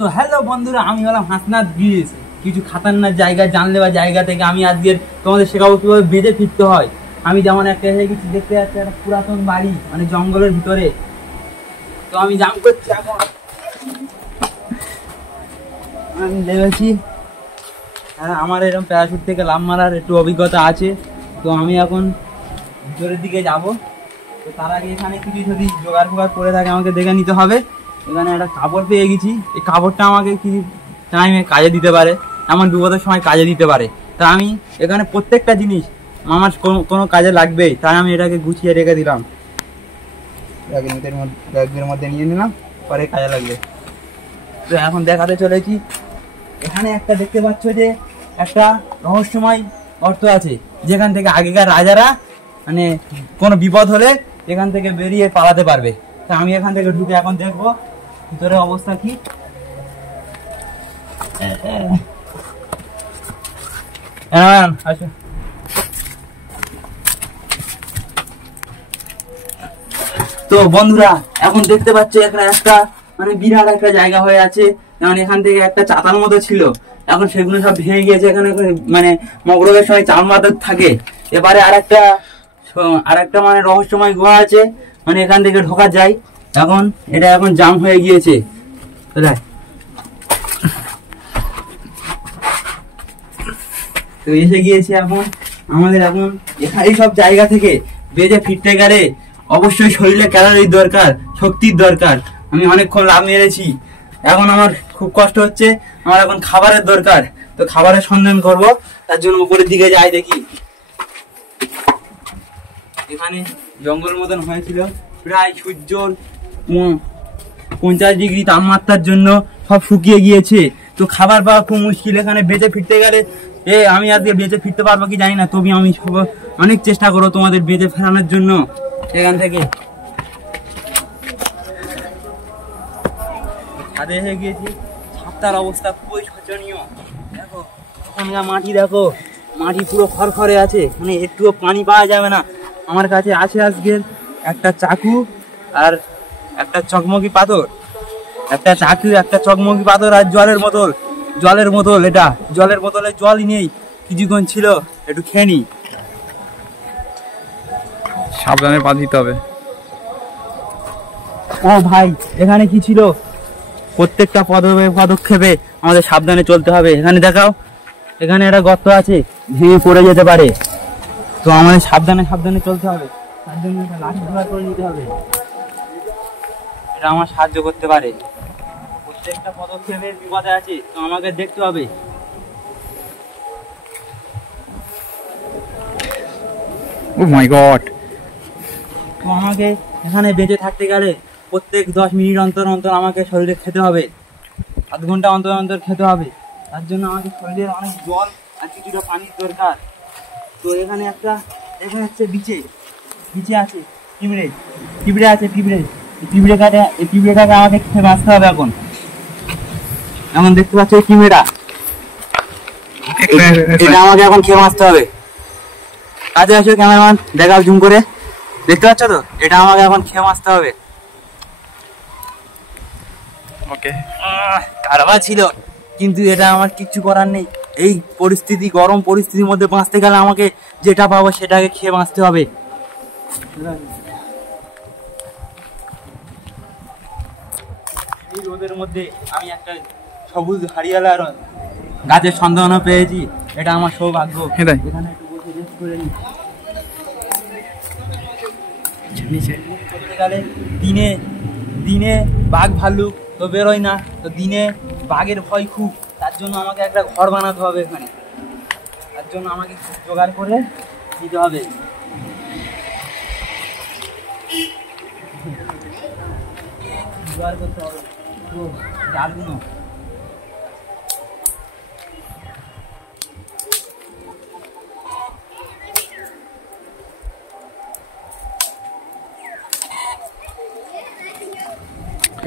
তো হ্যালো বন্ধুরা, আমি হলাম হাসনাত ব্রিজ। কিছু খাতারনাক জায়গা জানলে বা জায়গা থেকে আমি আজকে তোমাদের শেখাবো কিভাবে বেঁধে ফিরতে হয়। আমি যেমন একটা এসে গেছি, দেখতে যাচ্ছে একটা পুরাতন বাড়ি, মানে জঙ্গলের ভিতরে। তো আমি জাম করছি, এখন আমি লেগেছি। হ্যাঁ, আমার এরকম প্যারাশুট থেকে লাফ মারার একটু অভিজ্ঞতা আছে। তো আমি এখন ভিতরের দিকে যাব। তো তার আগে এখানে কিছু যদি জোগাড় ফোগাড় করে থাকে আমাকে দেখে নিতে হবে। এখানে একটা কাপড় পেয়ে গেছি, এই কাপড়টা আমাকে কিছু টাইমে কাজে দিতে পারে, এমন বিপদের সময় কাজে দিতে পারে। তা আমি এখানে প্রত্যেকটা জিনিস আমার কোনো কাজে লাগবেই, তাই আমি এটাকে গুছিয়ে রেখে দিলাম। ব্যাগের মধ্যে নিয়ে নিলাম, পরে কাজে লাগবে। তো এখন দেখাতে চলেছি, এখানে একটা দেখতে পাচ্ছ যে একটা রহস্যময় গর্ত আছে, যেখান থেকে আগেকার রাজারা মানে কোনো বিপদ হলে এখান থেকে বেরিয়ে পালাতে পারবে। তা আমি এখান থেকে ঢুকে এখন দেখবো ভিতরে অবস্থা কি। তো বন্ধুরা, এখন দেখতে পাচ্ছ এখানে একটা মানে বিরাট একটা জায়গা হয়ে আছে। যেমন এখান থেকে একটা চাতার মতো ছিল, এখন সেগুলো সব ভেঙে গিয়েছে। এখানে মানে মগরবের সময় চাল মাথার থাকে। এবারে আরেকটা মানে রহস্যময় গুহা আছে, মানে এখান থেকে ঢোকা যায়। এখন এটা এখন জাম হয়ে গিয়েছে। তো এসে গিয়েছি এখন। আমাদের এখন এই সব জায়গা থেকে বেঁচে ফিরতে গেলে অবশ্যই শরীরে ক্যালোরির দরকার, শক্তির দরকার। আমি অনেকক্ষণ লাভ মেরেছি, এখন আমার খুব কষ্ট হচ্ছে, আমার এখন খাবারের দরকার। তো খাবারের সন্ধান করব, তার জন্য উপরের দিকে যাই। দেখি এখানে জঙ্গল মতন হয়েছিল, প্রায় সূর্যর 50 ডিগ্রি তাপমাত্রার জন্য সব শুকিয়ে গিয়েছে। তো খাবার পাওয়া খুব মুশকিল। এখানে বেঁচে ফিরতে গেলে আমি আজকে বেঁচে ফিরতে পারবো কি জানি না, তবে আমি অনেক চেষ্টা করবো তোমাদের বেঁচে ফেরানোর জন্য। এখান থেকে ছাদে এসে গিয়েছি, ছাদটার অবস্থা খুবই শোচনীয়। দেখো এখানকার মাটি, দেখো মাটি পুরো খড়খড়ে আছে, মানে একটুও পানি পাওয়া যাবে না। আমার কাছে আছে আজকের একটা চাকু আর একটা চকমকি পাথর, একটা চাকু, একটা চকমকি পাথর আর জলের বোতল। এটা জলের বোতলে জলই নেই, কিছুক্ষণ ছিল, একটু খেয়ে নি। সাবধানে পা দিতে হবে। ও ভাই, এখানে কি ছিল? প্রত্যেকটা পদক্ষেপে আমাদের সাবধানে চলতে হবে। এখানে দেখাও, এখানে একটা গর্ত আছে, ভেঙে পড়ে যেতে পারে। তো আমাদের সাবধানে চলতে হবে, তার জন্য একটা লাঠি জোগাড় করে নিতে হবে। এটা আমার সাহায্য করতে পারে। প্রত্যেকটা পদক্ষেপের বিপদে আছে, তো আমাকে দেখতে হবে। ও মাই গড! তো আমাকে এখানে বেঁচে থাকতে গেলে প্রত্যেক 10 মিনিট অন্তর অন্তর আমাকে শরীরে খেতে হবে, আধ ঘন্টা অন্তর অন্তর খেতে হবে। তার জন্য আমাকে শরীরের অনেক জল আর কিছুটা পানির দরকার। তো এখানে দেখা যাচ্ছে বিচে আছে পিঁপড়ে আছে। এই পিঁপড়েটাকে আমাকে খেয়ে বাঁচতে হবে। এখন দেখতে পাচ্ছ এই পিঁপড়েটা, এটা আমাকে এখন খেয়ে বাঁচতে হবে। কাজে আসো ক্যামেরাম্যান, দেখাও জুম করে, দেখতে পাচ্ছ তো? এটা আমাকে এখন খেয়ে বাঁচতে হবে। ওকে, কারবা ছিল, কিন্তু এটা আমার কিচ্ছু করার নেই। এই পরিস্থিতি, গরম পরিস্থিতির মধ্যে বাঁচতে গেলে আমাকে যেটা পাবো সেটাকে খেয়ে বাঁচতে হবে। এই রোদের মধ্যে আমি একটা সবুজ হারিয়ালা গাছের সন্ধানও পেয়েছি, এটা আমার সৌভাগ্য। এখানে একটু বসে রেস্ট করে নিই। গেলে দিনে বাঘ ভাল্লুক তো বেরোয় না, তো দিনে বাঘের ভয় খুব। তার জন্য আমাকে একটা ঘর বানাতে হবে এখানে, তার জন্য আমাকে জোগাড় করে দিতে হবে। জোগাড় করতে হবে তো জালগুলো।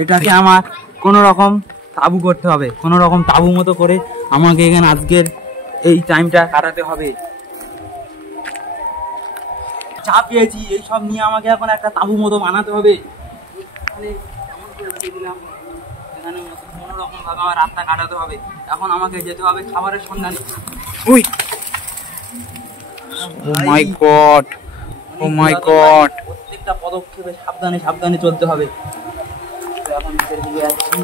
এটাকে আমার কোনো রকম তাবু করতে হবে, কোনো রকম তাবু মতো করে আমাকে এখানে আজকের এই টাইমটা কাটাতে হবে। চা পেয়েছি, এইসব নিয়ে আমাকে এখন একটা তাবু মতো বানাতে হবে। এখানে রকম ভাবে আমার রাতটা কাটাতে হবে। এখন আমাকে যেতে হবে খাবারের সন্ধানে। উই oh my god, oh my god. প্রত্যেকটা পদক্ষেপে সাবধানে সাবধানে চলতে হবে। তো এখন নিচের দিকে যাচ্ছি।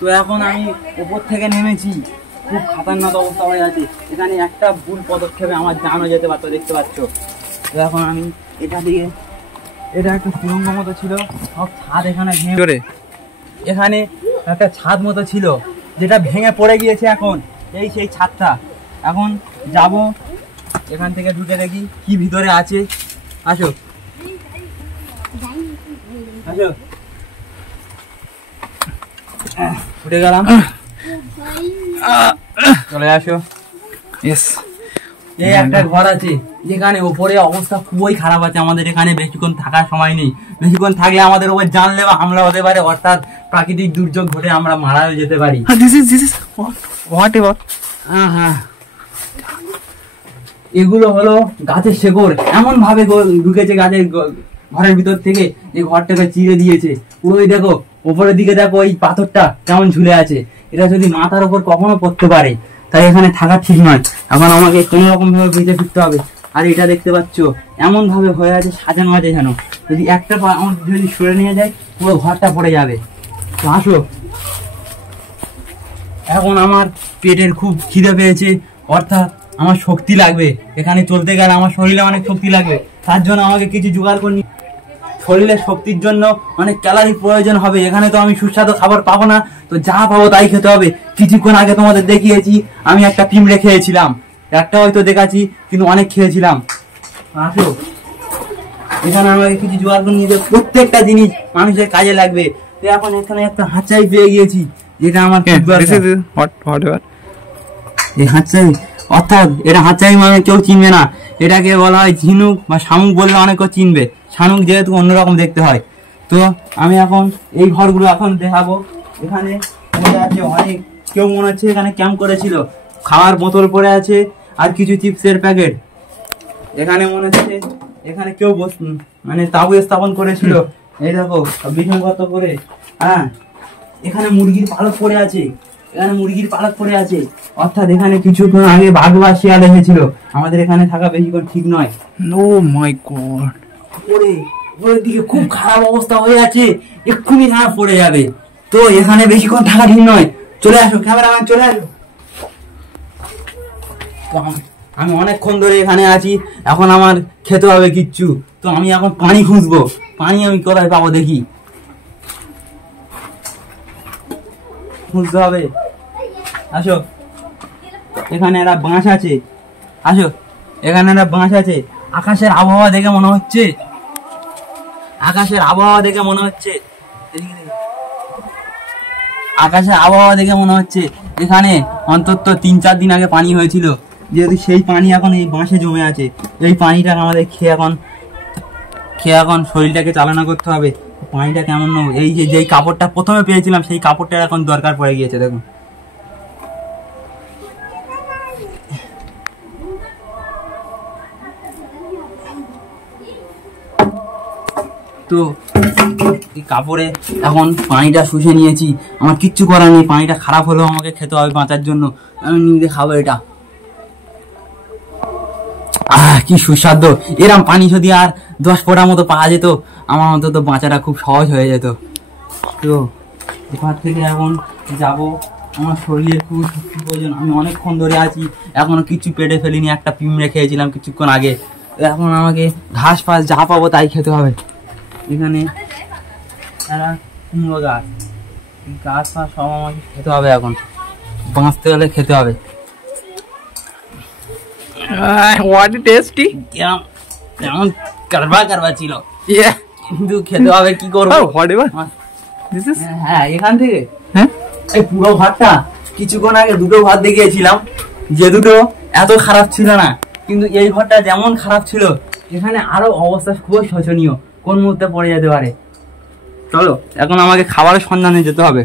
তো এখন আমি উপর থেকে নেমেছি, খুব খাতারনাক অবস্থা হয়ে আছে। এখানে একটা ভুল পদক্ষেপে আমার জানও যেতে পারতো, দেখতে পাচ্ছ। তো এখন আমি এটা দিয়ে, এটা একটা সুরঙ্গ মতো ছিল, সব ছাদ এখানে ভেঙে, এখানে একটা ছাদ মতো ছিল যেটা ভেঙে পড়ে গিয়েছে। এখন এই সেই ছাদটা, এখন যাব এখান থেকে ঢুকে দেখি কি ভিতরে আছে। আসো আসো, উঠে গেলাম, চলে আসো। এই একটা ঘর আছে যেখানে উপরে অবস্থা খুবই খারাপ আছে। আমাদের এখানে বেশিক্ষণ থাকার সময় নেই, বেশিক্ষণ থাকলে আমাদের উপর জানলেবা হামলা হতে পারে, অর্থাৎ প্রাকৃতিক দুর্যোগ ঘটে আমরা মারাও যেতে পারি। এগুলো হলো গাছের শেকড়, এমন ভাবে ঢুকেছে গাছের ঘরের ভিতর থেকে এই ঘরটাকে চিরে দিয়েছে পুরো। দেখো উপরের দিকে, দেখো এই পাথরটা কেমন ঝুলে আছে, এটা যদি মাথার উপর কখনো পড়তে পারে, তাই এখানে থাকা ঠিক নয়। এখন আমাকে কোনো রকম ভাবে বেঁচে ফিরতে হবে। আর এটা দেখতে পাচ্ছ এমন ভাবে হয়ে আছে, সাজানো আছে যেন যদি একটা পা যদি সরে নিয়ে যায় পুরো ঘরটা পড়ে যাবে। তো আসো, এখন আমার পেটের খুব খিদে পেয়েছে, অর্থাৎ আমার শক্তি লাগবে। এখানে চলতে গেলে আমার শরীরে অনেক শক্তি লাগবে, তার জন্য আমাকে কিছু জোগাড় করে শরীরের শক্তির জন্য অনেক ক্যালারি প্রয়োজন হবে। এখানে তো আমি সুস্বাদু খাবার পাবো না, তো যা পাবো তাই খেতে হবে। কিছুক্ষণ আগে তোমাদের দেখিয়েছি আমি একটা পিঁমড়ে খেয়েছিলাম, একটা হয়তো দেখাচ্ছি, কিন্তু অনেক খেয়েছিলাম। আসো, এখানে আমাকে কিছু জোগাড় করে নিয়ে, প্রত্যেকটা জিনিস মানুষের কাজে লাগবে। তো এখন এখানে একটা হাঁচাই পেয়ে গিয়েছি, যেটা আমার এই হাঁচাই, অর্থাৎ এটা হাঁচাই মানে কেউ চিনবে না, এটাকে বলা হয় ঝিনুক বা শামুক বললে অনেক কেউ চিনবে। শামুক যেহেতু অন্যরকম দেখতে হয়। তো আমি এখন এই ঘরগুলো এখন দেখাবো। এখানে আছে অনেক, কেউ মনে হচ্ছে এখানে ক্যাম্প করেছিল, খাওয়ার বোতল পড়ে আছে আর কিছু চিপসের প্যাকেট। এখানে মনে হচ্ছে এখানে কেউ মানে তাবু স্থাপন করেছিল। এই দেখো বিছানাপত্র করে, হ্যাঁ এখানে মুরগির পালক পড়ে আছে, এখানে মুরগির পালক পড়ে আছে, অর্থাৎ এখানে কিছুক্ষণ আগে বাঘ বা শিয়াল এসেছিল। আমাদের এখানে থাকা বেশিক্ষণ ঠিক নয়। ও মাই গড, ওর দিকে খুব খারাপ অবস্থা হয়ে আছে, এক্ষুনি এখানে পড়ে যাবে। তো এখানে বেশিক্ষণ থাকা ঠিক নয়, চলে আসো ক্যামেরাম্যান, চলে আসো। আমি অনেকক্ষণ ধরে এখানে আছি, এখন আমার খেতে হবে কিচ্ছু। তো আমি এখন পানি খুঁজবো, পানি আমি কোথায় পাবো দেখি, খুঁজতে হবে। আসো, এখানে একটা বাঁশ আছে, আসো এখানে একটা বাঁশ আছে। আকাশের আবহাওয়া দেখে মনে হচ্ছে, আকাশের আবহাওয়া দেখে মনে হচ্ছে, আকাশের আবহাওয়া দেখে মনে হচ্ছে এখানে অন্তত 3-4 দিন আগে পানি হয়েছিল, যেহেতু সেই পানি এখন এই বাঁশে জমে আছে। এই পানিটা আমাদের খেয়ে এখন শরীরটাকে চালনা করতে হবে। পানিটা কেমন নেবো, এই যে যেই কাপড়টা প্রথমে পেয়েছিলাম সেই কাপড়টার এখন দরকার পড়ে গিয়েছে, দেখুন। তো এই কাপড়ে এখন পানিটা শুষে নিয়েছি, আমার কিচ্ছু করার নেই, পানিটা খারাপ হলেও আমাকে খেতে হবে বাঁচার জন্য। আমি নিজে খাবো এটা। কি সুস্বাদু! এরম পানি যদি আর 10 ফোঁটা মতো পাওয়া যেত, আমার অন্তত বাঁচাটা খুব সহজ হয়ে যেত। তো এখান থেকে এখন যাব, আমার শরীরের খুব শক্তি প্রয়োজন। আমি অনেকক্ষণ ধরে আছি, এখনো কিছু পেটে ফেলিনি, একটা পিঁমড়ে খেয়েছিলাম কিছুক্ষণ আগে। এখন আমাকে ঘাস ফাস যা পাবো তাই খেতে হবে। এখানে একটা কুমড়ো গাছ, গাছ ফাস সব আমাকে খেতে হবে, এখন বাঁচতে গেলে খেতে হবে। হোয়াট টেস্টি, কেমন কারবা ছিল, কিন্তু খেতে হবে, কি করবো। হ্যাঁ এখান থেকে এই পুরো ঘরটা কিছুক্ষণ আগে দুটো ঘর দেখিয়েছিলাম, যে দুটো এত খারাপ ছিল না, কিন্তু এই ঘরটা যেমন খারাপ ছিল, এখানে আরো অবস্থা খুবই শোচনীয়, কোন মুহূর্তে পড়ে যেতে পারে। চলো এখন আমাকে খাবারের সন্ধানে যেতে হবে।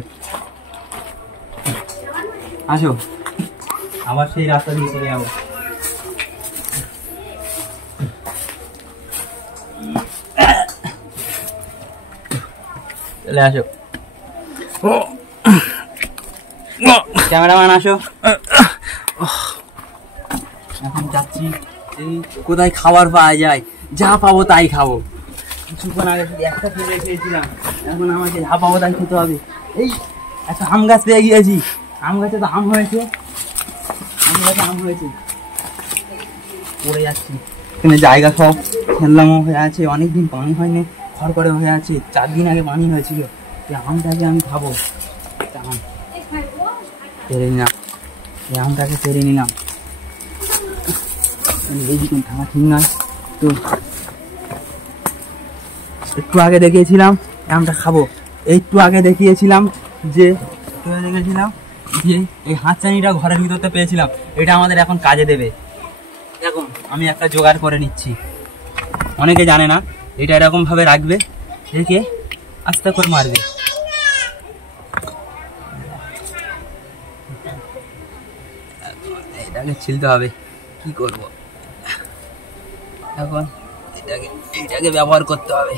আসো, আবার সেই রাস্তা দিয়ে চলে যাবো। চলে আসো, ক্যামেরাম্যান আসো। এখন যাচ্ছি, এই কোথায় খাবার পাওয়া যায়, যা পাবো তাই খাবো। কিছুক্ষণ আগে একটা ফেলে খেয়েছিলাম, এখন আমাকে যা পাবো তাই খেতে হবে। এই একটা আম গাছ পেয়ে গিয়েছি, আম গাছে তো আম হয়েছে, আম গাছে আম হয়েছে। পড়ে যাচ্ছি, এখানে জায়গা সব খেললামও হয়ে আছে, অনেকদিন পানি হয়নি, খড় করে হয়ে আছে। 4 দিন আগে পানি হয়েছিল। এই আমটাকে আমি খাবো, আম পেরে নিলাম, এই আমটাকে পেরে নিলাম। এইদিকে থাকা ঠিক নয় তো, একটু আগে দেখিয়েছিলাম আমটা খাবো, একটু আগে দেখিয়েছিলাম যে এই হাতছানিটা ঘরের ভিতরতে পেয়েছিলাম, এটা আমাদের এখন কাজে দেবে। দেখুন আমি একটা জোগাড় করে নিচ্ছি, অনেকে জানে না এটা এরকম ভাবে রাখবে, রেখে আস্তে করে মারবে। এটাকে ছিলতে হবে, কি করব এখন, এইটাকে ব্যবহার করতে হবে,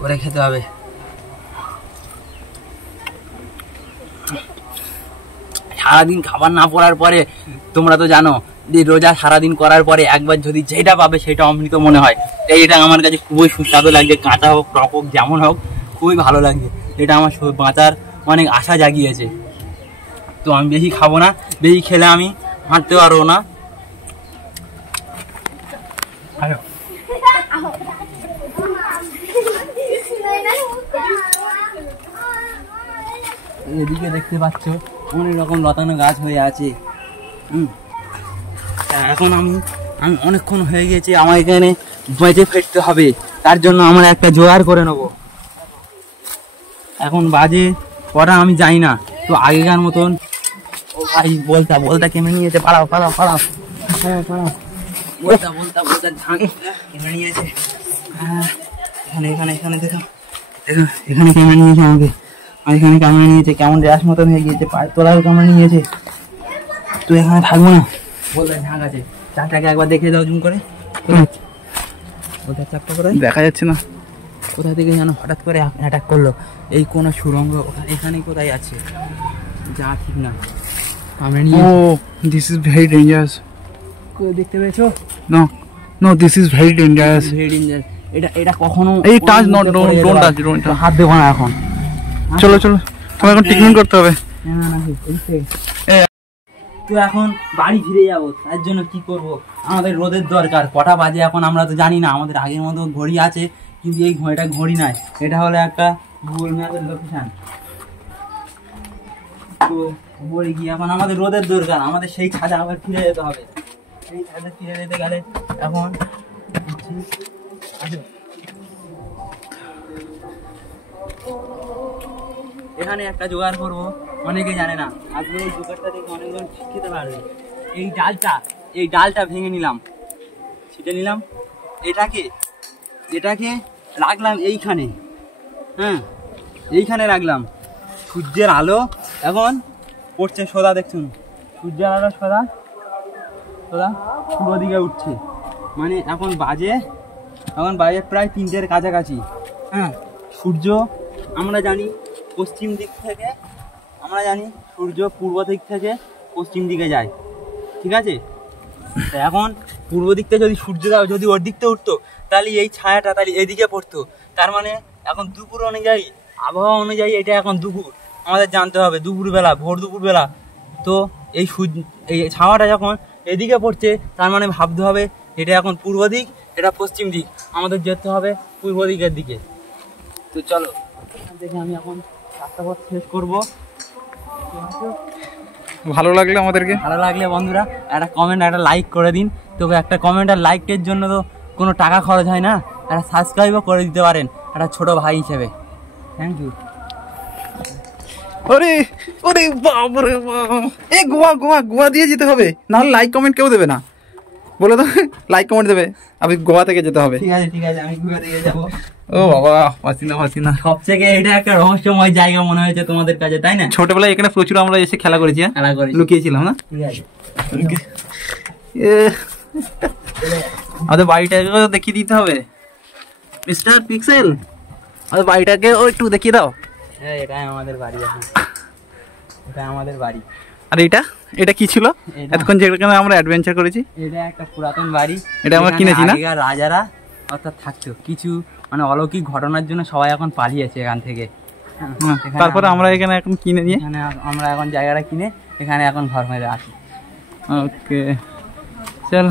করে খেতে হবে। সারাদিন খাবার না পড়ার পরে তোমরা তো জানো যে রোজা সারাদিন করার পরে একবার যদি যেটা পাবে সেটা অমৃত মনে হয়। এটা আমার কাছে খুবই সুস্বাদু লাগছে, কাঁচা হোক টক হোক যেমন হোক খুবই ভালো লাগছে। এটা আমার বাঁচার অনেক আশা জাগিয়েছে। তো আমি বেশি খাবো না, বেশি খেলে আমি হাঁটতে পারবো না। এদিকে দেখতে পাচ্ছ অনেক রকম লতানো গাছ হয়ে আছে। এখন আমি অনেকক্ষণ হয়ে গেছে, আমার এখানে বেঁচে ফিরতে হবে, তার জন্য আমরা একটা জোগাড় করে নেব। এখন বাজে কটা আমি যাই না, তো আগেকার মতন ও ভাই বলতা কেমনে নিয়েছে, পাড়াও বলতা ঝাঁকে কেমনে নিয়েছে। এখানে দেখো এখানে কেমনে নিয়েছে আমাকে, আর এখানে কামড়ে নিয়েছে, কেমন র্যাশ মতন হয়ে গিয়েছে, পায়ের তলাও কামড়ে নিয়েছে। তো এখানে থাকবো না, বলতে ঝাঁক আছে। চারটাকে একবার দেখে দাও জুম করে, চারটা করে দেখা যাচ্ছে না, কোথা থেকে যেন হঠাৎ করে অ্যাটাক করলো। এই কোনো সুড়ঙ্গ এখানে কোথায় আছে, যা ঠিক না কামড়ে নিয়ে। Oh this is very dangerous, দেখতে পেয়েছো? No this is very dangerous, এটা কখনো এই টাচ নট, ডোন্ট টাচ, হাত দেবো না এখন। চলো তোমার এখন ট্রিটমেন্ট করতে হবে। তো এখন বাড়ি ফিরে যাবো, তার জন্য কি করব, আমাদের রোদের দরকার। কটা বাজে এখন আমরা তো জানি না, আমাদের আগের মতো ঘড়ি আছে কিন্তু এই ঘড়িটা ঘড়ি নাই, এটা হলো একটা গুগল ম্যাপের লোকেশন। তো বলে কি এখন আমাদের রোদের দরকার, আমাদের সেই ছাদে আবার ফিরে যেতে হবে। সেই ছাদে ফিরে যেতে গেলে এখন এখানে একটা জোগাড় করবো, অনেকে জানে না, আজকে এই জোগাড়টা দেখে অনেকজন শিখতে পারবে। এই ডালটা ভেঙে নিলাম, ছিটে নিলাম, এটাকে রাখলাম এইখানে, এইখানে রাখলাম। সূর্যের আলো এখন পড়ছে সোদা, দেখছুন সূর্যের আলো সোদা পুরো দিকে উঠছে, মানে এখন বাজে প্রায় 3টের কাছাকাছি। সূর্য আমরা জানি পশ্চিম দিক থেকে, সূর্য পূর্ব দিক থেকে পশ্চিম দিকে যায়, ঠিক আছে? তো এখন পূর্ব দিক থেকে যদি সূর্য যদি ওর দিকতে উঠতো, তাহলে এই ছায়াটা তাহলে এদিকে পড়তো। তার মানে এখন দুপুর অনুযায়ী, আবহাওয়া অনুযায়ী এটা এখন দুপুর, আমাদের জানতে হবে দুপুরবেলা, ভোর দুপুরবেলা। তো এই ছায়াটা যখন এদিকে পড়ছে, তার মানে ভাবতে হবে এটা এখন পূর্ব দিক, এটা পশ্চিম দিক, আমাদের যেতে হবে পূর্ব দিকের দিকে। তো চলো এখান থেকে আমি এখন রাস্তা পথ শেষ করবো। ভালো লাগলে বন্ধুরা একটা কমেন্ট, একটা লাইক করে দিন। তবে একটা কমেন্ট আর লাইকের জন্য তো কোনো টাকা খরচ হয় না, একটা সাবস্ক্রাইবও করে দিতে পারেন একটা ছোট ভাই হিসেবে। Thank you. ওরে বাপরে বাপ, এই গোয়া দিয়ে যেতে হবে, নাহলে লাইক কমেন্ট কেউ দেবে না। বলে তো লাইক কমেন্ট দেবে, আমি গোয়া থেকে যেতে হবে। ঠিক আছে আমি গোয়া থেকে যাবো। ও বাবা, পাসিনা পাসিনা। সবথেকে এটা একটা রহস্যময় জায়গা মনে হয়েছে তোমাদের কাছে, তাই না? ছোটবেলায় এখানে প্রচুর আমরা এসে খেলা করেছি, হ্যাঁ? খেলা করেছি। লুকিয়েছিলাম না? ঠিক আছে। আমাদের বাড়িটাকে দেখিয়ে দিতে হবে মিস্টার পিক্সেল, আমাদের বাড়িটাকে একটু দেখিয়ে দাও। হ্যাঁ, এটাই আমাদের বাড়ি এখন। এটা আমাদের বাড়ি। আর এটা কি ছিল এতক্ষণ যেখানে আমরা অ্যাডভেঞ্চার করেছি? এটা একটা পুরাতন বাড়ি। এটা আমরা কিনেছি না? আগেকার রাজারা অর্থাৎ থাকতো, কিছু মানে অলৌকিক ঘটনার জন্য সবাই এখন পালিয়েছে এখান থেকে। তারপরে আমরা এখানে এখন কিনে নিয়ে এখানে আমরা এখন জায়গাটা কিনে এখানে এখন ঘর মেরে আসি। ওকে, চল।